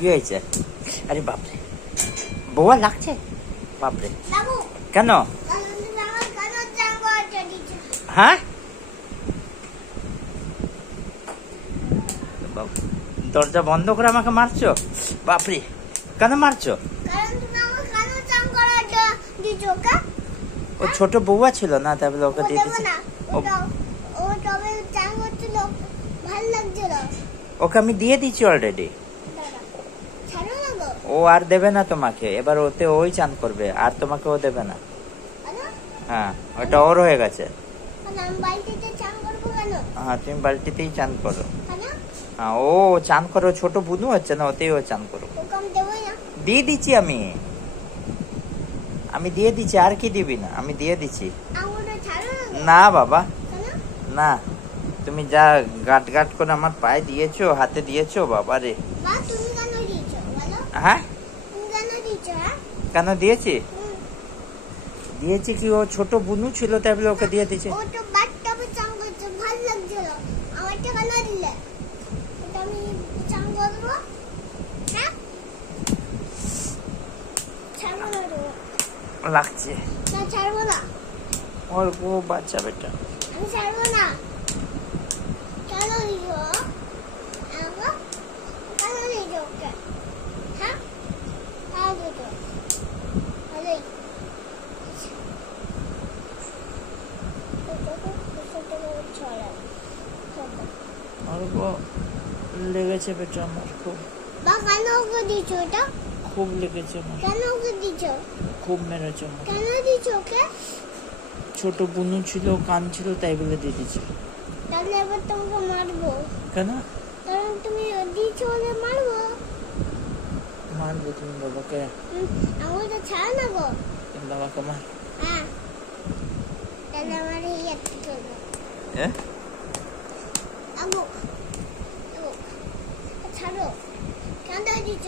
কি হয়েছে? আরে বাপরে, বউয়া লাগছে বাপরে। কেন? হ্যাঁ, দরজা বন্ধ করে আমাকে মারছো? বাপরে, কেন মারছো? ও ছোট বউয়া ছিল না, তারপরে ওকে দিয়ে দিচ্ছি। ওকে আমি দিয়ে দিচ্ছি অলরেডি। ও আর দেবে না তোমাকে, এবার ওতে ওই চান করবে, আর তোমাকে ও দেবে না। হ্যাঁ, ওটা ওর হয়ে গেছে। হ্যাঁ, তুমি বালতিতেই চান করো। হ্যাঁ, ও চান করো, ছোট বুনু হচ্ছে না, ওতেই ও চান করো। দিয়ে দিচ্ছি আমি দিয়ে দিচ্ছি, আর কি দিবি না, আমি দিয়ে দিচ্ছি। না বাবা, না, তুমি যা গাট গাট করে আমার পায়ে দিয়েছো, হাতে দিয়েছো, বাবা রে। হ্যাঁ, কেন দিয়েছি? দিয়েছি কি, ও ছোট বুনু ছিল, তাই বলে ওকে দিয়ে দিয়েছি। লাগছে ওর, ও বাচ্চা বেটা। আমি ছাড়বো না। কেন দিছো? কেন দিছো ওকে? হ্যাঁ, কেন দিছো? লেগেছে বেটা আমার খুব। কেন ওকে দিছো? এটা খুব লেগেছে আমার। কেন ওকে দিছো? খুব মেরেছে আমার। কেন দিছো ওকে? ছোট বুনু ছিল, কান ছিল, তাই বলে দিয়ে দিচ্ছি। তাহলে এবার তোমাকে মারবো। কেন? কারণ তুমি দিছো বলে মারবো। মারবো তুমি বাবাকে? আমি তো ছাড় না গো। তুমি বাবাকে মার। হ্যাঁ, তাহলে আমার এই একটা করবো। হ্যাঁ, ছাড়ো, কেন দিচ্ছ?